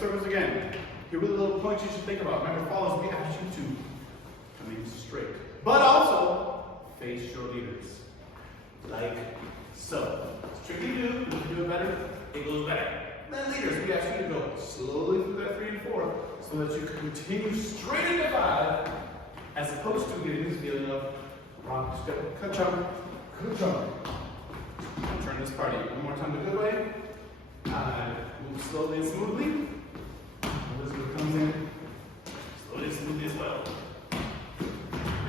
circles again. Here are the little points you should think about. Remember, follows, we ask you to come in straight. But also, face your leaders. Like so. It's tricky to do. If you do it better, it goes better. Then leaders, we ask you to go slowly through that 3 and 4 so that you can continue straight into 5 as opposed to getting this feeling of rock, step, ka-chunk, ka-chunk. Turn this party one more time the good way. Move slowly and smoothly. Elizabeth comes in slowly and smoothly as well.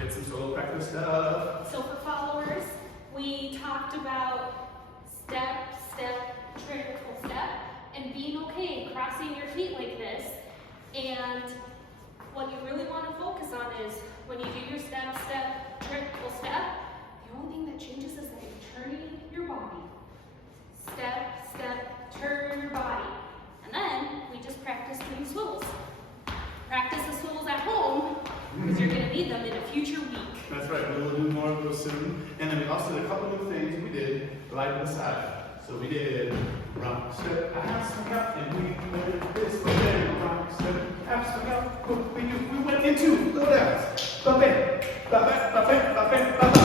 Get some solo practice stuff. So for followers, we talked about step, step, triple step, and being okay crossing your feet like this. And what you really want to focus on is when you do your step, step, triple step, the only thing that changes is that you're turning your body. Step, step, turn your body. And then we just practice doing swivels. Practice the swivels at home because you're going to need them in a future week. That's right, we'll do more of those soon. And then we also did a couple of things we did right to the side. So we did rock, step, half swing up, and we went this way down. Rock, step, half swing up, we went into low downs. Ba-bam, ba-bam, ba-bam, ba-bam, ba-bam.